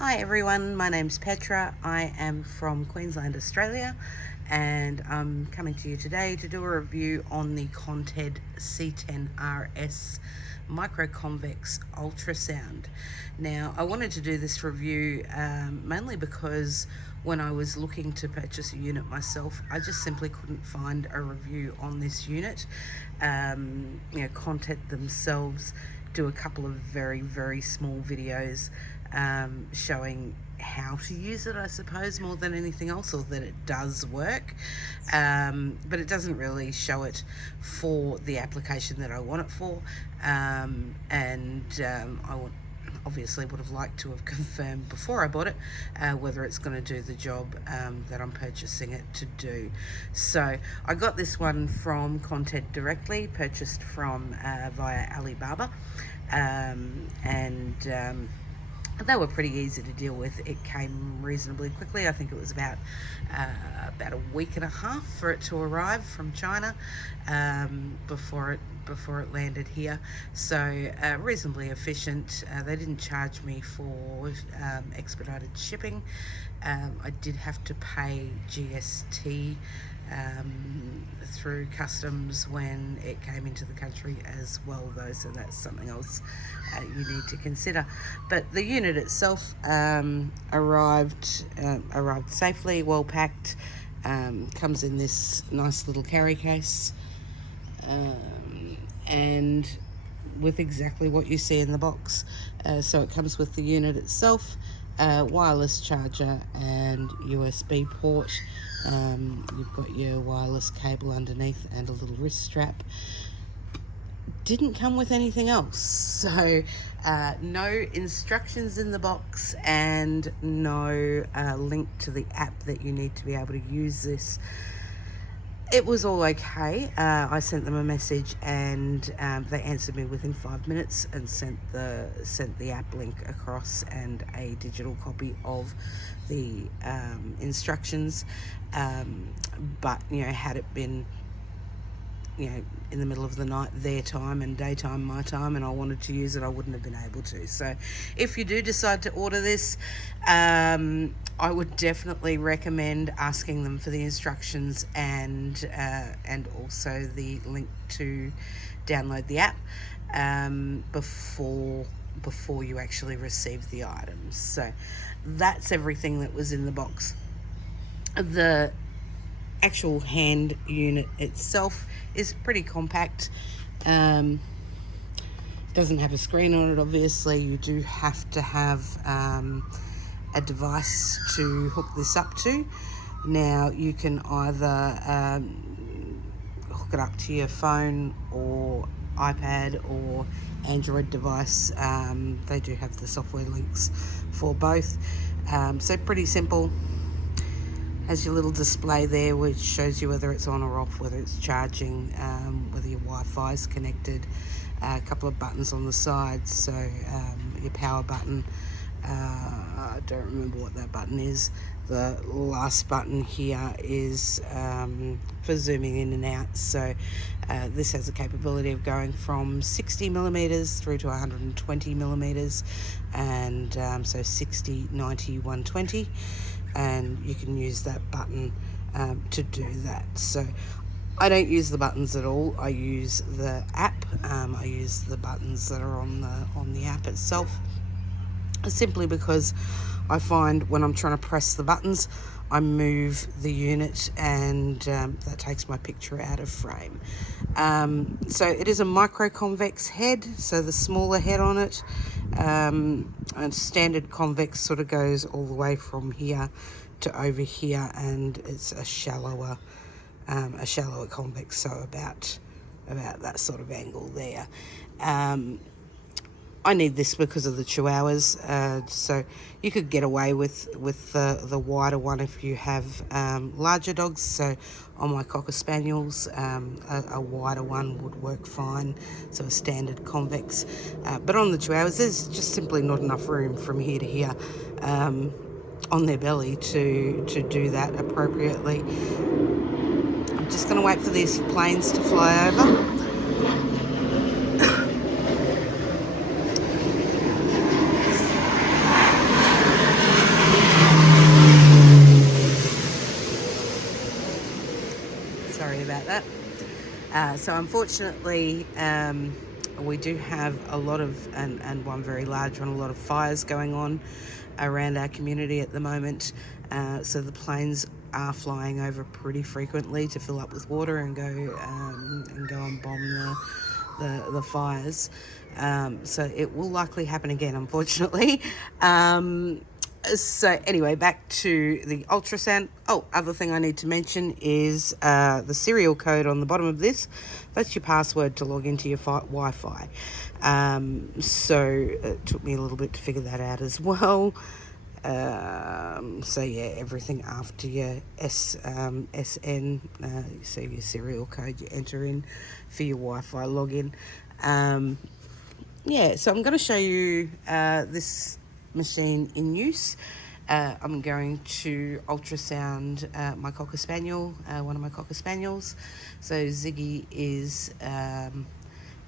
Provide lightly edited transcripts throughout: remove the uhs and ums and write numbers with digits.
Hi everyone, my name's Petra. I am from Queensland, Australia, and I'm coming to you today to do a review on the Konted C10RS Micro-convex Ultrasound. Now, I wanted to do this review mainly because when I was looking to purchase a unit myself, I just simply couldn't find a review on this unit. Konted themselves do a couple of very, very small videos showing how to use it, I suppose, more than anything else, or that it does work, but it doesn't really show it for the application that I want it for, obviously would have liked to have confirmed before I bought it whether it's going to do the job that I'm purchasing it to do. So I got this one from Konted directly, purchased from via Alibaba, they were pretty easy to deal with. It came reasonably quickly. I think it was about a week and a half for it to arrive from China before it landed here. So reasonably efficient. They didn't charge me for expedited shipping. I did have to pay GST through customs when it came into the country as well, though, so that's something else you need to consider. But the unit itself arrived safely, well packed, comes in this nice little carry case, and with exactly what you see in the box. So it comes with the unit itself, wireless charger and USB port. You've got your wireless cable underneath and a little wrist strap. Didn't come with anything else, so no instructions in the box and no link to the app that you need to be able to use this. It was all okay. I sent them a message and they answered me within 5 minutes and sent the app link across and a digital copy of the instructions. But had it been in the middle of the night their time and daytime my time, and I wanted to use it, I wouldn't have been able to. So if you do decide to order this, I would definitely recommend asking them for the instructions and also the link to download the app before you actually receive the items. So that's everything that was in the box. The actual hand unit itself is pretty compact. Doesn't have a screen on it, obviously. You do have to have a device to hook this up to. Now you can either hook it up to your phone or iPad or Android device. They do have the software links for both, so pretty simple. Has your little display there which shows you whether it's on or off, whether it's charging, whether your Wi-Fi is connected. A couple of buttons on the sides, so your power button, I don't remember what that button is. The last button here is for zooming in and out, so this has a capability of going from 60mm through to 120mm, and so 60, 90, 120, and you can use that button to do that. So I don't use the buttons at all. I use the app. I use the buttons that are on the app itself, simply because I find when I'm trying to press the buttons, I move the unit and that takes my picture out of frame. So it is a micro-convex head, so the smaller head on it, and standard convex sort of goes all the way from here to over here, and it's a shallower convex, so about that sort of angle there. I need this because of the chihuahuas, so you could get away with the wider one if you have larger dogs. So on my Cocker Spaniels, a wider one would work fine, so a standard convex. But on the chihuahuas, there's just simply not enough room from here to here on their belly to do that appropriately. I'm just going to wait for these planes to fly over. So unfortunately, we do have a lot of, and one very large one, a lot of fires going on around our community at the moment. So the planes are flying over pretty frequently to fill up with water and go and bomb the fires. So it will likely happen again, unfortunately. So anyway, back to the ultrasound. Oh, other thing I need to mention is the serial code on the bottom of this. That's your password to log into your Wi-Fi. So it took me a little bit to figure that out as well. So yeah, everything after your SN, so your serial code you enter in for your Wi-Fi login. Yeah, so I'm going to show you this machine in use. I'm going to ultrasound my Cocker Spaniel, one of my Cocker Spaniels. So Ziggy is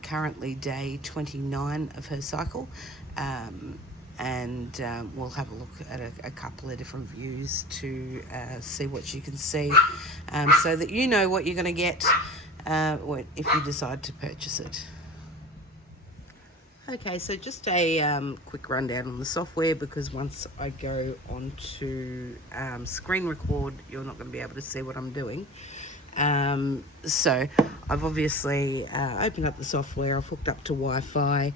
currently day 29 of her cycle. And we'll have a look at a couple of different views to see what you can see, so that you know what you're going to get if you decide to purchase it. Okay, so just a quick rundown on the software, because once I go on to screen record, you're not going to be able to see what I'm doing. So I've obviously opened up the software, I've hooked up to Wi-Fi,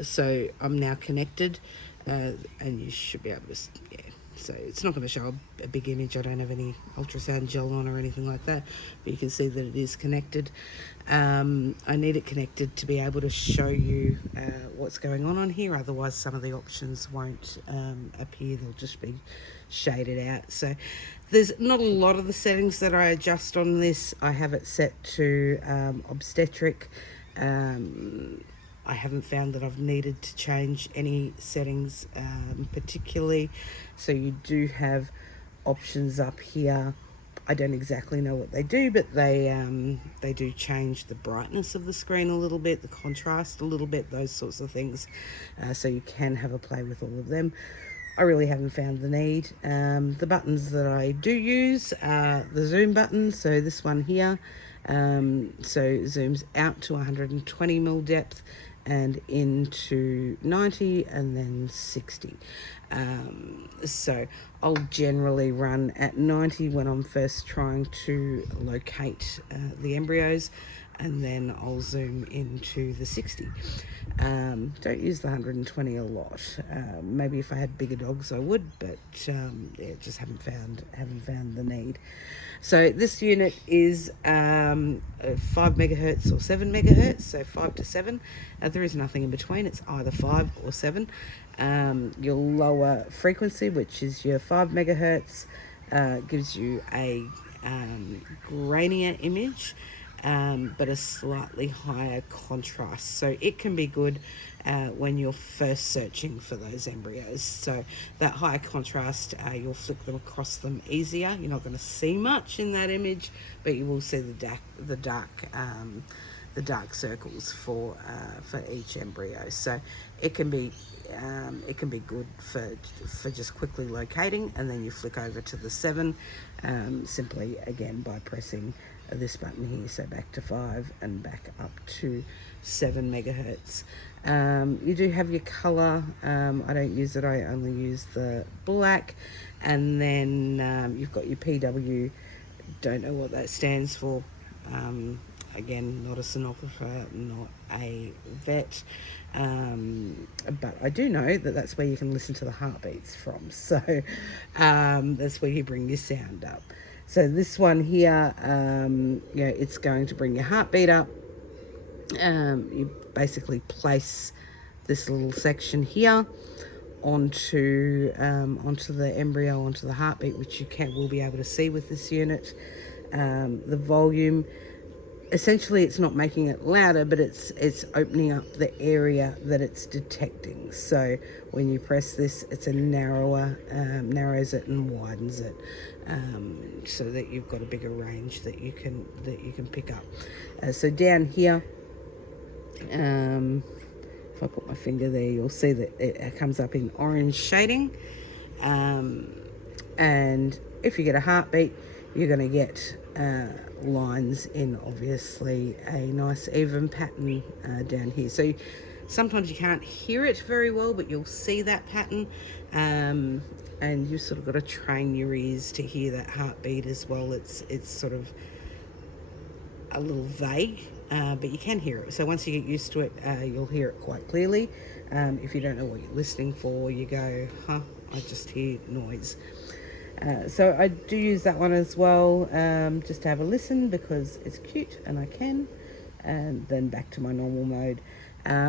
so I'm now connected, and you should be able to, yeah. So it's not going to show a big image. I don't have any ultrasound gel on or anything like that, but you can see that it is connected. I need it connected to be able to show you what's going on here. Otherwise, some of the options won't appear. They'll just be shaded out. So there's not a lot of the settings that I adjust on this. I have it set to obstetric. I haven't found that I've needed to change any settings particularly. So you do have options up here. I don't exactly know what they do, but they do change the brightness of the screen a little bit, the contrast a little bit, those sorts of things. So you can have a play with all of them. I really haven't found the need. The buttons that I do use are the zoom button. So this one here, so zooms out to 120mm depth and into 90 and then 60. So I'll generally run at 90 when I'm first trying to locate the embryos, and then I'll zoom into the 60. Don't use the 120 a lot. Maybe if I had bigger dogs I would, but yeah, just haven't found the need. So this unit is 5 megahertz or 7 megahertz, so 5 to 7. There is nothing in between. It's either 5 or 7. Your lower frequency, which is your 5 megahertz, gives you a grainier image, but a slightly higher contrast. So it can be good when you're first searching for those embryos. So that higher contrast, you'll flick them across them easier. You're not going to see much in that image, but you will see the dark circles for each embryo. So it can be good for just quickly locating, and then you flick over to the 7, simply again by pressing this button here, so back to 5 and back up to 7 megahertz. You do have your color. I don't use it, I only use the black. And then you've got your PW, don't know what that stands for. Again, not a sonographer, not a vet, but I do know that that's where you can listen to the heartbeats from. So that's where you bring your sound up. So this one here, it's going to bring your heartbeat up. You basically place this little section here onto the embryo, onto the heartbeat, which you will be able to see with this unit. The volume, essentially it's not making it louder, but it's opening up the area that it's detecting. So when you press this, it's a narrows it and widens it, so that you've got a bigger range that you can pick up. So down here, if I put my finger there, you'll see that it comes up in orange shading, and if you get a heartbeat, you're going to get lines in obviously a nice even pattern down here. So sometimes you can't hear it very well, but you'll see that pattern, and you've sort of got to train your ears to hear that heartbeat as well. It's sort of a little vague, but you can hear it. So once you get used to it, you'll hear it quite clearly. If you don't know what you're listening for, you go, huh, I just hear noise. So I do use that one as well, just to have a listen because it's cute and I can. And then back to my normal mode.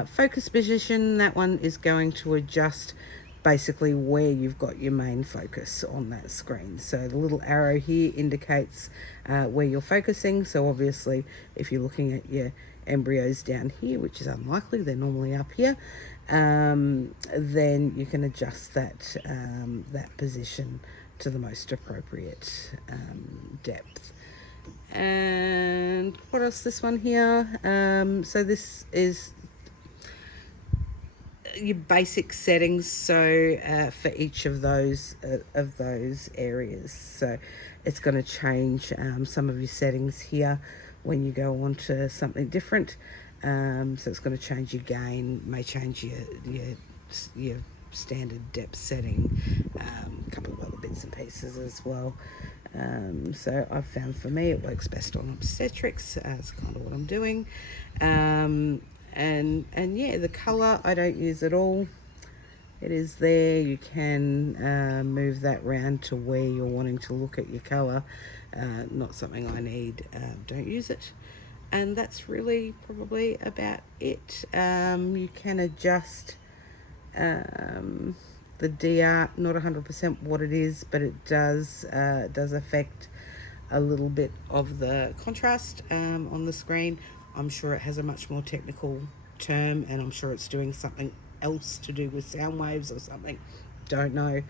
Focus position, that one is going to adjust basically where you've got your main focus on that screen. So the little arrow here indicates where you're focusing. So obviously if you're looking at your embryos down here, which is unlikely, they're normally up here, then you can adjust that that position to the most appropriate depth. And what else, this one here, so this is your basic settings, so for each of those areas. So it's going to change some of your settings here when you go on to something different. So it's going to change your gain, may change your standard depth setting, a couple of other bits and pieces as well. So I've found for me it works best on obstetrics. It's kind of what I'm doing. And yeah, the colour I don't use at all. It is there. You can move that round to where you're wanting to look at your colour. Not something I need. Don't use it. And that's really probably about it. You can adjust the DR, not 100% what it is, but it does affect a little bit of the contrast on the screen. I'm sure it has a much more technical term, and I'm sure it's doing something else to do with sound waves or something. Don't know.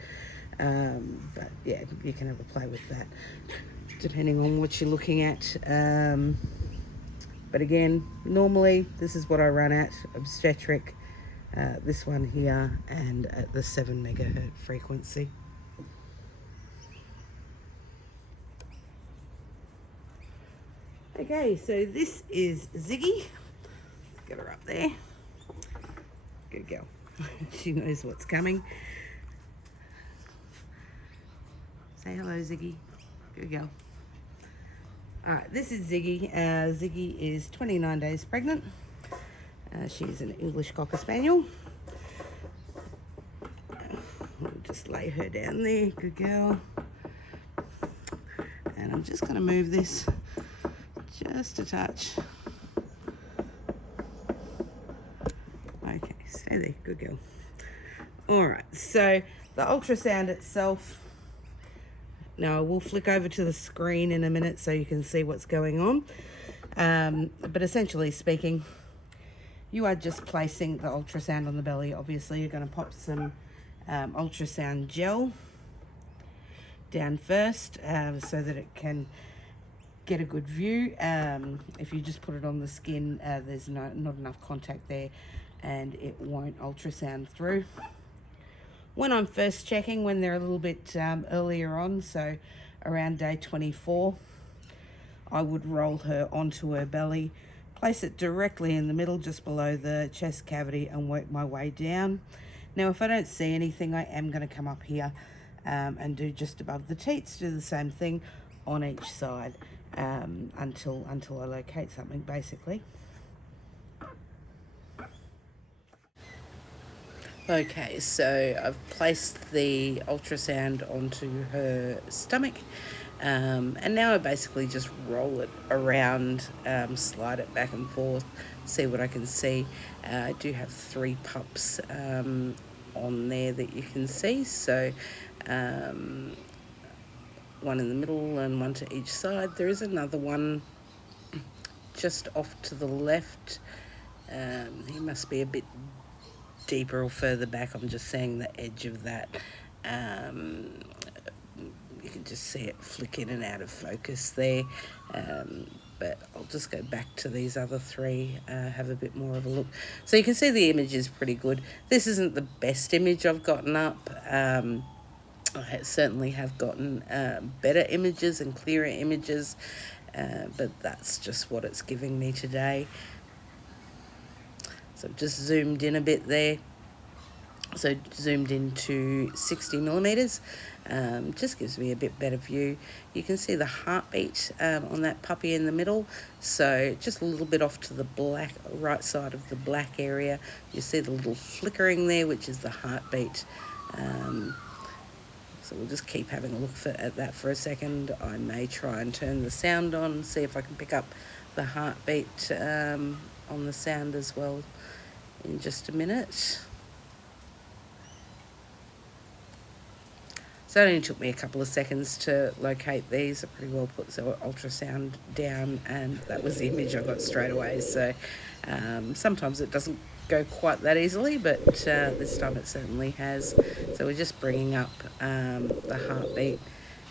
But yeah, you can have a play with that depending on what you're looking at. But again, normally this is what I run at, obstetric, this one here, and at the 7 megahertz frequency. Okay, so this is Ziggy. Get her up there. Good girl. She knows what's coming. Say hello, Ziggy. Good girl. Alright, this is Ziggy. Ziggy is 29 days pregnant. She's an English Cocker Spaniel. We'll just lay her down there. Good girl. And I'm just going to move this just a touch. Okay, stay there. Good girl. Alright, so the ultrasound itself. Now I will flick over to the screen in a minute so you can see what's going on. But essentially speaking, you are just placing the ultrasound on the belly. Obviously, you're going to pop some ultrasound gel down first so that it can get a good view. If you just put it on the skin, there's not enough contact there and it won't ultrasound through. When I'm first checking, when they're a little bit earlier on, so around day 24, I would roll her onto her belly, place it directly in the middle just below the chest cavity and work my way down. Now if I don't see anything, I am going to come up here and do just above the teats, do the same thing on each side until I locate something basically. Okay, so I've placed the ultrasound onto her stomach, and now I basically just roll it around, slide it back and forth, see what I can see. I do have 3 pups on there that you can see, so one in the middle and one to each side. There is another one just off to the left. He must be a bit deeper or further back. I'm just seeing the edge of that. You can just see it flick in and out of focus there, but I'll just go back to these other 3, have a bit more of a look. So you can see the image is pretty good. This isn't the best image I've gotten up. I certainly have gotten better images and clearer images, but that's just what it's giving me today. So I've just zoomed in a bit there. So zoomed into 60 millimeters, just gives me a bit better view. You can see the heartbeat on that puppy in the middle, so just a little bit off to the black right side of the black area. You see the little flickering there, which is the heartbeat. So we'll just keep having a look at that for a second. I may try and turn the sound on and see if I can pick up the heartbeat on the sound as well in just a minute. So it only took me a couple of seconds to locate these. I pretty well put the ultrasound down, and that was the image I got straight away. So sometimes it doesn't go quite that easily, but this time it certainly has. So we're just bringing up the heartbeat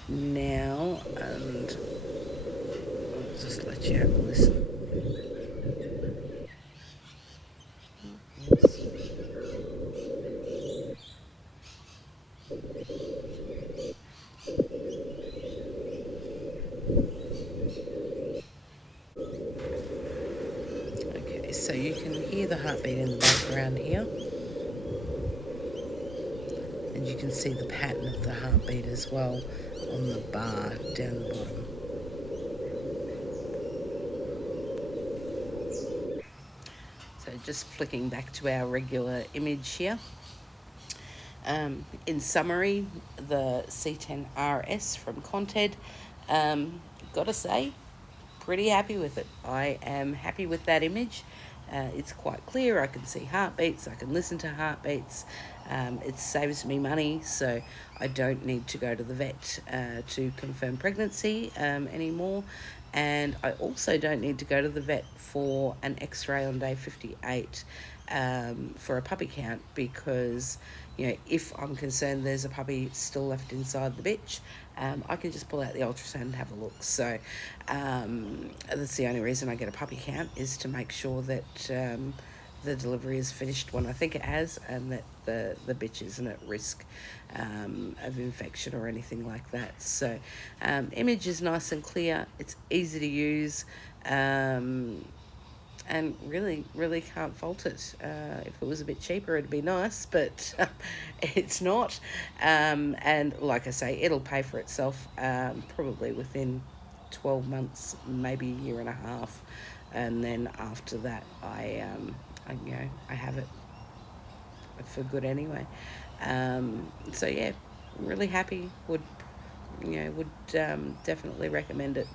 now, and I'll just let you have a listen. Okay, so you can hear the heartbeat in the background here. And you can see the pattern of the heartbeat as well on the bar down the bottom. So just flicking back to our regular image here. In summary, the C10RS from Konted, gotta say, pretty happy with it. I am happy with that image. It's quite clear. I can see heartbeats. I can listen to heartbeats. It saves me money, so I don't need to go to the vet to confirm pregnancy anymore. And I also don't need to go to the vet for an x-ray on day 58 for a puppy count, because, you know, if I'm concerned there's a puppy still left inside the bitch, I can just pull out the ultrasound and have a look. So that's the only reason I get a puppy count, is to make sure that the delivery is finished when I think it has, and that the bitch isn't at risk of infection or anything like that. So image is nice and clear. It's easy to use. And really can't fault it. If it was a bit cheaper, it'd be nice, but it's not. And like I say, it'll pay for itself probably within 12 months, maybe a year and a half. And then after that, I have it for good anyway. So yeah, really happy. Would definitely recommend it.